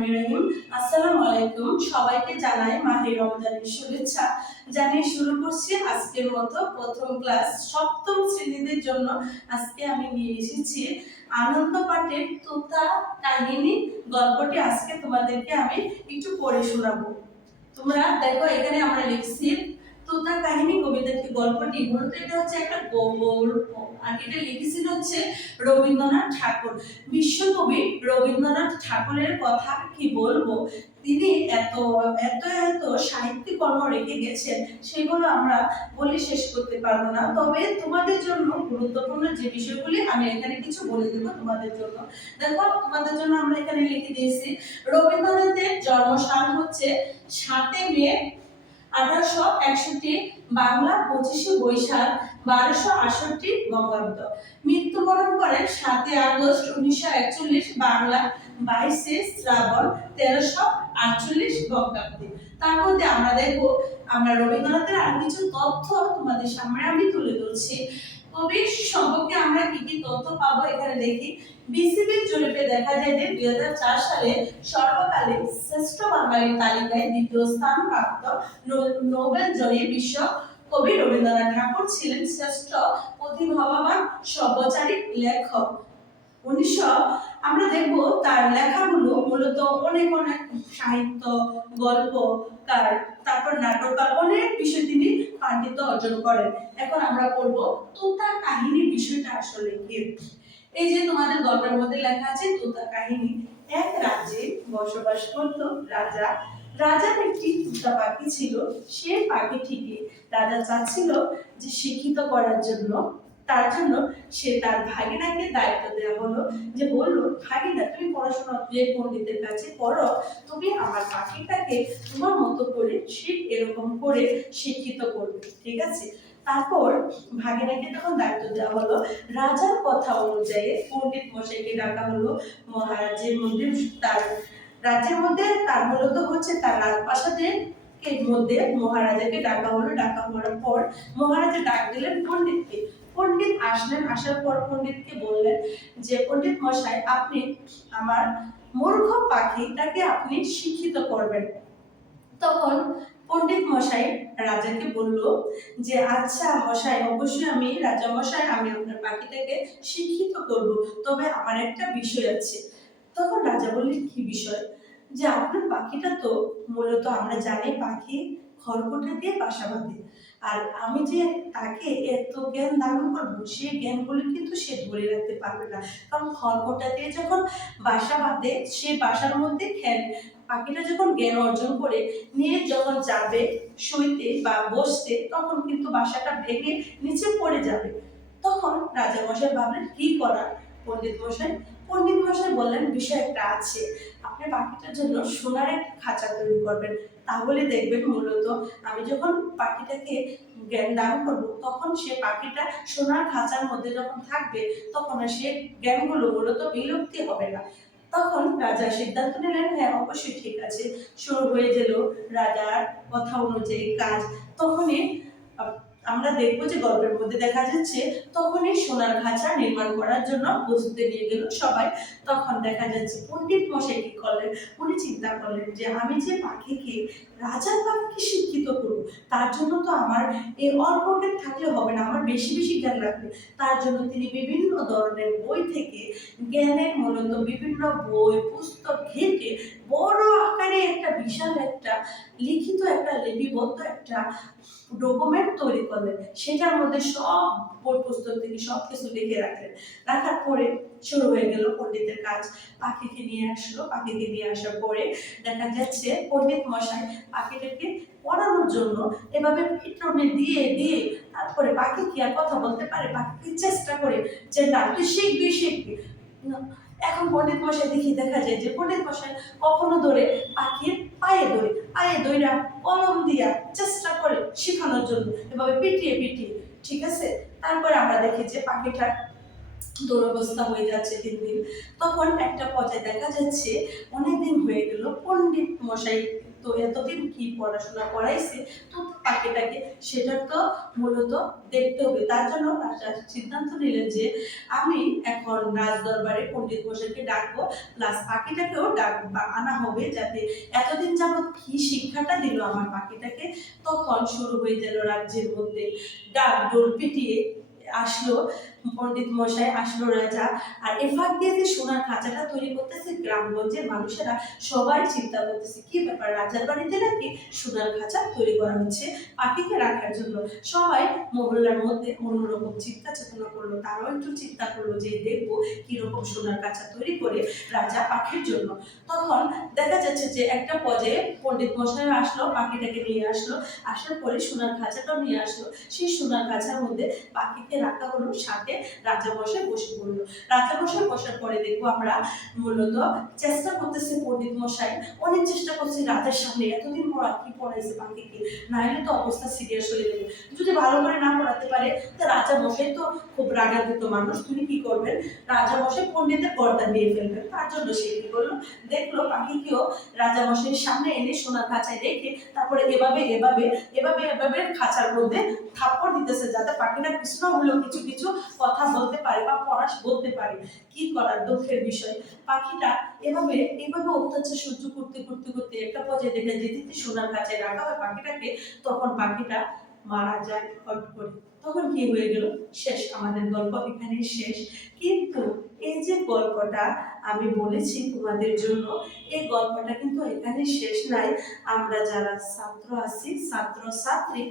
রহিম। আসসালামু আলাইকুম, সবাইকে জানাই মাহে রমজানের শুভেচ্ছা জানিয়ে শুরু করছি আজকের মতো প্রথম ক্লাস সপ্তম শ্রেণীদের জন্য। আজকে আমি নিয়ে এসেছি আনন্দ পাঠের তুতা কাহিনী গল্পটি। আজকে তোমাদেরকে আমি একটু পড়ে শোনাবো। তোমরা দেখো, এখানে আমরা লিখছি তোতা কাহিনী কবিতাটি। গল্পটি মূলত এটা হচ্ছে একটা গল্প, আর এটা লিখেছিল হচ্ছে রবীন্দ্রনাথ ঠাকুর। বিশ্বকবি রবীন্দ্রনাথ ঠাকুরের কথা কি বলবো, তিনি এত এত এত সাহিত্যিক কর্ম রেখে গেছেন, সেগুলো আমরা বলে শেষ করতে পারবো না। তবে তোমাদের জন্য গুরুত্বপূর্ণ যে বিষয়গুলি আমি এখানে কিছু বলে দেবো তোমাদের জন্য। দেখো, তোমাদের জন্য আমরা এখানে লিখে দিয়েছি রবীন্দ্রনাথের জন্মসাল হচ্ছে 7 মে 1861, বাংলা 25 বৈশাখ 1268 বঙ্গাব্দ। মৃত্যুবরণ করেন 7 আগস্ট 1941, বাংলা 22 শ্রাবণ 1348 বঙ্গাব্দে। তার মধ্যে আমরা দেখবো, আমরা রবীন্দ্রনাথের আর কিছু তথ্য তোমাদের সামনে আমি তুলে ধরছি। কবি সম্পর্কে আমরা কি কি তথ্য পাবো এখানে দেখি। বিসিবির জরিপে দেখা যায় যে 2004 সালে সর্বকালীন শ্রেষ্ঠ বাঙালির তালিকায় দ্বিতীয় স্থান প্রাপ্ত নোবেল জয়ী বিশ্ব কবি রবীন্দ্রনাথ ঠাকুর ছিলেন শ্রেষ্ঠ প্রতিভাবান সর্বচারী লেখক। আমরা দেখব তার লেখাগুলো মূলত অনেক সাহিত্য, গল্পকার, তারপর নাটককার, অনেক বিষয় তিনি পাণ্ডিত্য অর্জন করেন। এখন আমরা পড়ব তোতা কাহিনী বিষয়টা আসলে কি। এই যে তোমাদের গল্পের মধ্যে লেখা আছে তোতা কাহিনী। এক রাজ্যে বসবাস করত রাজা। রাজার একটি তোতা পাখি ছিল। সে পাখিটিকে রাজা চাচ্ছিল যে শিক্ষিত করার জন্য। তার জন্য সে তার ভাগিনাকে দায়িত্ব দেওয়া হলো, যে বললো, ভাগিনা, তুমি পড়াশোনা যে পণ্ডিতের কাছে করো, তুমি আমার পাখিটাকে তোমার মতো করে এরকম করে শিক্ষিত করবে, ঠিক আছে? তারপর ভাগিনাকে যখন দায়িত্ব দেওয়া হলো, রাজার কথা অনুযায়ী পণ্ডিত মশাইকে ডাকা হলো মহারাজের মধ্যে। তার রাজ্যের মধ্যে তার মূলত হচ্ছে তার রাজপ্রাসাদের মধ্যে মহারাজাকে ডাকা হলো। ডাকা হওয়ার পর মহারাজা ডাক দিলেন পণ্ডিতকে। পণ্ডিত আসলেন। আসার পর পণ্ডিতকে বললেন যে, পণ্ডিত মশাই, আপনি আমার মূর্খ পাখিটাকে আপনি শিক্ষিত করবেন। তখন পণ্ডিত মশাই রাজাকে বলল যে, আচ্ছা মশাই, অবশ্যই আমি রাজা মশাই, আমি আপনার পাখিটাকে শিক্ষিত করব, তবে আমার একটা বিষয় আছে। তখন রাজা বললেন, কি বিষয়? যে আপনার পাখিটা তো মূলত আমরা জানি পাখি খড়কুটা দিয়ে বাসা বাঁধে, আর আমি যে তাকে এত জ্ঞান দান করবো, সেই জ্ঞানগুলো কিন্তু সে ধরে রাখতে পারবে না। কারণ খড়কুটা দিয়ে যখন বাসা বাঁধে, সেই বাসার মধ্যে পাখিটা যখন জ্ঞান অর্জন করে নিয়ে যখন যাবে শুইতে বা বসতে, তখন কিন্তু বাসাটা ভেঙে নিচে পড়ে যাবে। তখন রাজা মশাই ভাবলেন কি করা। পণ্ডিত মশাই বললেন, বিষয় একটা আছে। আপনি পাখিটার জন্য সোনার একটা খাঁচা তৈরি করবেন, তাহলে দেখবেন মূলত আমি যখন পাখিটাকে জ্ঞান দান করবো, তখন সে পাখিটা সোনার খাঁচার মধ্যে যখন থাকবে, তখন সে জ্ঞানগুলো মূলত বিলুপ্তি হবে না। তখন রাজা সিদ্ধান্ত নিলেন, হ্যাঁ অবশ্যই ঠিক আছে। শুরু হয়ে গেল রাজার কথা অনুযায়ী কাজ। তখনই আমরা দেখবো যে গল্পের মধ্যে দেখা যাচ্ছে তখনই সোনার খাঁচা নির্মাণ করার জন্য প্রস্তুতি নিয়ে গেল সবাই। তখন দেখা যাচ্ছে পণ্ডিত মশাই কি করলেন, উনি চিন্তা করলেন যে আমি যে পাখিকে, রাজার পাখিকে শিক্ষিত করবো, তার জন্য তো আমার এই অল্প জ্ঞান থাকলে হবে না, আমার বেশি বেশি জ্ঞান লাগবে। তার জন্য তিনি বিভিন্ন ধরনের বই থেকে জ্ঞানের মূলত বিভিন্ন বই পুস্তক ঘেঁটে বড় আকারে একটা বিশাল একটা লিখিত একটা লিপিবদ্ধ একটা ডকুমেন্ট তৈরি করলেন। সেটার মধ্যে সব বই পুস্তক থেকে সবকিছু লিখে রাখলেন। রাখার পরে শুরু হয়ে গেল পণ্ডিতের কাজ। পাখিকে নিয়ে আসলো। পাখিকে নিয়ে আসার পরে দেখা যাচ্ছে পণ্ডিত মশাই পাখিটাকে পড়ানোর জন্য এভাবে পিটনে দিয়ে দিয়ে তারপরে পাখি কি আর কথা বলতে পারে, পাখিকে চেষ্টা করে যে না, তুই শিখবি। এখন পণ্ডিত মশাই দেখা যায় যে পণ্ডিত মশাই কখনো ধরে পাখির পায়ে দইরা কলম দিয়া চেষ্টা করে শেখানোর জন্য, এভাবে পিটিয়ে, ঠিক আছে? তারপরে আমরা দেখি যে পাখিটার দুরবস্থা হয়ে যাচ্ছে দিন দিন। তখন একটা পর্যায়ে দেখা যাচ্ছে অনেকদিন হয়ে গেল, পণ্ডিত মশাই তো এতদিন কি পড়াশোনা করাইছে তো পাখিটাকে, সেটা তো মূলত দেখতে হবে। তার জন্য রাজা সিদ্ধান্ত নিলেন যে আমি এখন রাজ দরবারে পণ্ডিত মশাইকে ডাকবো, প্লাস পাখিটাকেও আনা হবে, যাতে এতদিন যাবৎ কি শিক্ষাটা দিল আমার পাখিটাকে। তখন শুরু হয়ে গেল রাজ্যের মধ্যে ডাক ডোল পিটিয়ে আসলো পণ্ডিত মশাই, আসলো রাজা। আর এ ফাঁক দিয়ে যে সোনার খাঁচাটা তৈরি করতেছে, গ্রামগঞ্জের মানুষেরা সবাই চিন্তা করতেছে কি ব্যাপার, রাজার বাড়িতে নাকি সোনার খাঁচা তৈরি করা হচ্ছে পাখিকে রাখার জন্য। সবাই মহল্লার মধ্যে অন্যরকম চিন্তা চেতনা করলো, তারাও একটু চিন্তা করলো যে দেখবো কিরকম সোনার খাঁচা তৈরি করে রাজা পাখির জন্য। তখন দেখা যাচ্ছে যে একটা পর্যায়ে পণ্ডিত মশাই আসলো, পাখিটাকে নিয়ে আসলো, আসার পরে সোনার খাঁচাটাও নিয়ে আসলো। সেই সোনার খাঁচার মধ্যে পাখিকে রাখা হলো, সাথে রাজা বসে বসে পড়লো। রাজা বসে বসার পরে দেখবো আমরা মূলত চেষ্টা করতেছে পণ্ডিত মশাই, অনেক চেষ্টা করছে রাজার সামনে, এতদিন পড়া কি পড়াইছে পাখিকে, নাহলে তো অবস্থা সিরিয়াস হয়ে যাবে। যদি ভালো করে না পড়াতে পারে তা রাজা মশাই তো খুব রাগান্বিত মানুষ, তিনি কি করবেন, রাজা মশাই পণ্ডিতের গর্দান নিয়ে ফেলবেন। তার জন্য সে কি করলো, দেখলো পাখিকেও রাজা মশাইয়ের সামনে এনে সোনার খাঁচায় রেখে তারপরে এভাবে এভাবে এভাবে এভাবে খাঁচার মধ্যে থাপ্পড় দিতেছে, যাতে পাখিটা কিছু না হলেও কিছু কিছু কথা বলতে পারে বা পড়া বলতে পারে। কি করার, দুঃখের বিষয়। পাখিটা এভাবে এভাবে অত্যাচার সহ্য করতে করতে করতে একটা পর্যায়ে দেখে যেতে সোনার খাঁচায় রাখা হয় পাখিটাকে, তখন পাখিটা মারা যায় হট করে। তখন কি হয়ে গেল, শেষ, আমাদের গল্প এখানেই শেষ। কিন্তু এই যে গল্পটা আমি বলেছি তোমাদের জন্য, এই গল্পটা কিন্তু এখানে শেষ নাই। আমরা যারা ছাত্র আছি, ছাত্র ছাত্রী,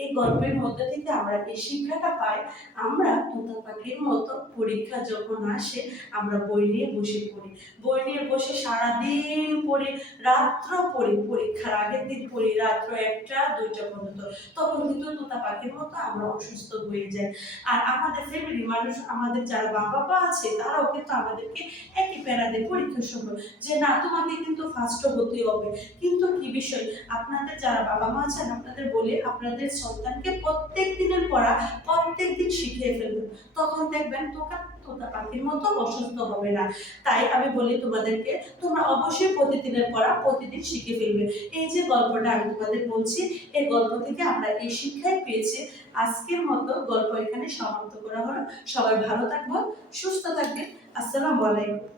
এই গল্পের মধ্যে থেকে আমরা এই শিক্ষাটা পাই, আমরা তোতা পাখির মতো পরীক্ষা যখন আসে আমরা বই নিয়ে বসে পড়ি, বই নিয়ে বসে সারাদিন পড়ি, রাত্র পড়ি, পরীক্ষার আগের দিন পড়ি রাত্র 1টা 2টা পর্যন্ত। তখন কিন্তু তোতা পাখির মতো আমরা অসুস্থ হয়ে যাই। আর আমাদের ফ্যামিলি মানুষ, আমাদের যারা বাবা মা আছে, তারাও কিন্তু আমাদেরকে একই প্যারা দেয় পরীক্ষার সময়, যে না তোমাকে কিন্তু ফার্স্ট হতে হবে। কিন্তু কি বিষয়, আপনাদের যারা বাবা মা আছেন, আপনাদের বলে আপনাদের সন্তানকে প্রত্যেক দিনের পড়া প্রত্যেক দিন শিখিয়ে ফেলবেন, তখন দেখবেন তোতা পাখির মতো অসুস্থ হবে না। তাই আমি বলি তোমাদেরকে, তোমরা অবশ্যই প্রতিদিনের পড়া প্রতিদিন শিখে ফেলবে। এই যে গল্পটা আমি তোমাদের বলছি, এই গল্প থেকে আমরা এই শিক্ষাই পেয়েছি। আজকের মতো গল্প এখানে সমাপ্ত করা হলো। সবাই ভালো থাকবো, সুস্থ থাকবে। আসসালামু আলাইকুম।